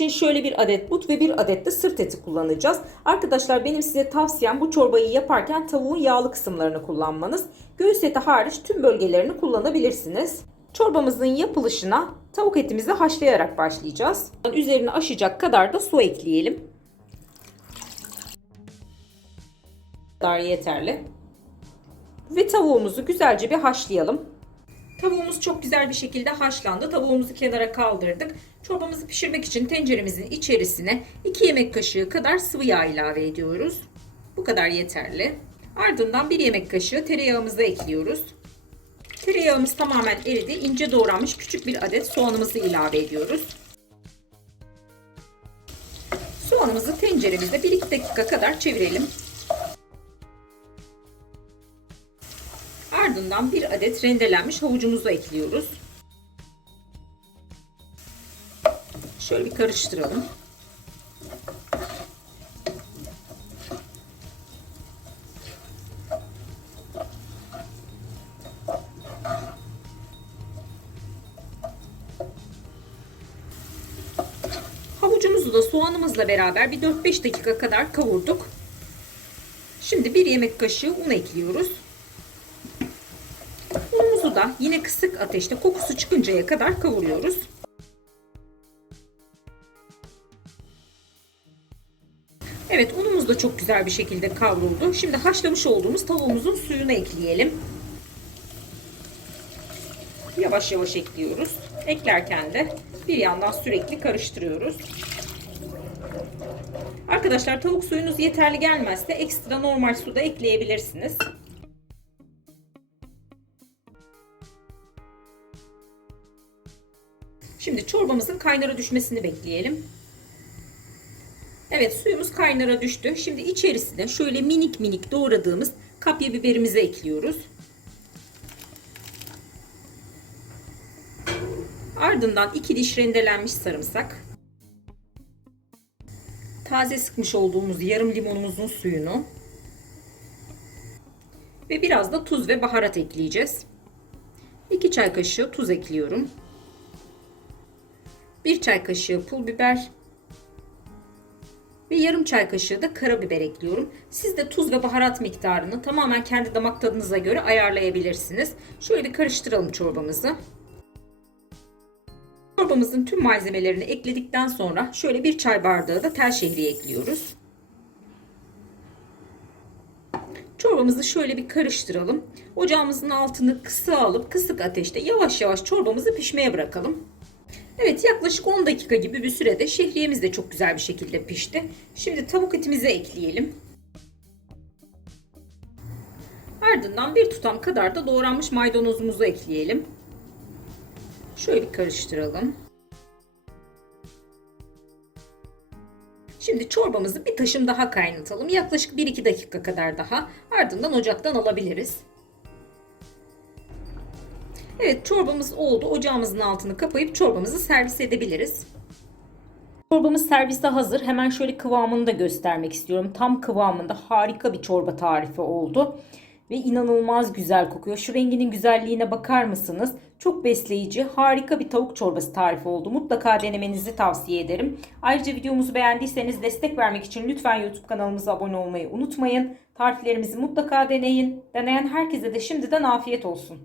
için şöyle bir adet but ve bir adet de sırt eti kullanacağız. Arkadaşlar benim size tavsiyem bu çorbayı yaparken tavuğun yağlı kısımlarını kullanmanız. Göğüs eti hariç tüm bölgelerini kullanabilirsiniz. Çorbamızın yapılışına tavuk etimizi haşlayarak başlayacağız. Üzerine aşacak kadar da su ekleyelim. kadar yeterli. Ve tavuğumuzu güzelce bir haşlayalım. Tavuğumuz çok güzel bir şekilde haşlandı. Tavuğumuzu kenara kaldırdık. Çorbamızı pişirmek için tenceremizin içerisine 2 yemek kaşığı kadar sıvı yağ ilave ediyoruz. Bu kadar yeterli. Ardından 1 yemek kaşığı tereyağımızı ekliyoruz. Tereyağımız tamamen eridi. İnce doğranmış küçük bir adet soğanımızı ilave ediyoruz. Soğanımızı tenceremizde 1-2 dakika kadar çevirelim. Ardından bir adet rendelenmiş havucumuzu ekliyoruz. Şöyle bir karıştıralım. Havucumuzu da soğanımızla beraber bir 4-5 dakika kadar kavurduk. Şimdi bir yemek kaşığı un ekliyoruz. Unumuzu da yine kısık ateşte kokusu çıkıncaya kadar kavuruyoruz. Evet unumuz da çok güzel bir şekilde kavruldu. Şimdi haşlamış olduğumuz tavuğumuzun suyunu ekleyelim. Yavaş yavaş ekliyoruz. Eklerken de bir yandan sürekli karıştırıyoruz. Arkadaşlar tavuk suyunuz yeterli gelmezse ekstra normal su da ekleyebilirsiniz. Şimdi çorbamızın kaynara düşmesini bekleyelim. Evet suyumuz kaynara düştü. Şimdi içerisine şöyle minik minik doğradığımız kapya biberimizi ekliyoruz. Ardından 2 diş rendelenmiş sarımsak. Taze sıkmış olduğumuz yarım limonumuzun suyunu. Ve biraz da tuz ve baharat ekleyeceğiz. 2 çay kaşığı tuz ekliyorum. 1 çay kaşığı pul biber ve yarım çay kaşığı da karabiber ekliyorum. Siz de tuz ve baharat miktarını tamamen kendi damak tadınıza göre ayarlayabilirsiniz. Şöyle bir karıştıralım çorbamızı. Çorbamızın tüm malzemelerini ekledikten sonra şöyle bir çay bardağı da tel şehriye ekliyoruz. Çorbamızı şöyle bir karıştıralım. Ocağımızın altını kısa alıp kısık ateşte yavaş yavaş çorbamızı pişmeye bırakalım. Evet yaklaşık 10 dakika gibi bir sürede şehriyemiz de çok güzel bir şekilde pişti. Şimdi tavuk etimizi ekleyelim. Ardından bir tutam kadar da doğranmış maydanozumuzu ekleyelim. Şöyle bir karıştıralım. Şimdi çorbamızı bir taşım daha kaynatalım. Yaklaşık 1-2 dakika kadar daha. Ardından ocaktan alabiliriz. Evet çorbamız oldu. Ocağımızın altını kapayıp çorbamızı servis edebiliriz. Çorbamız serviste hazır. Hemen şöyle kıvamını da göstermek istiyorum. Tam kıvamında harika bir çorba tarifi oldu. Ve inanılmaz güzel kokuyor. Şu renginin güzelliğine bakar mısınız? Çok besleyici, harika bir tavuk çorbası tarifi oldu. Mutlaka denemenizi tavsiye ederim. Ayrıca videomuzu beğendiyseniz destek vermek için lütfen YouTube kanalımıza abone olmayı unutmayın. Tariflerimizi mutlaka deneyin. Deneyen herkese de şimdiden afiyet olsun.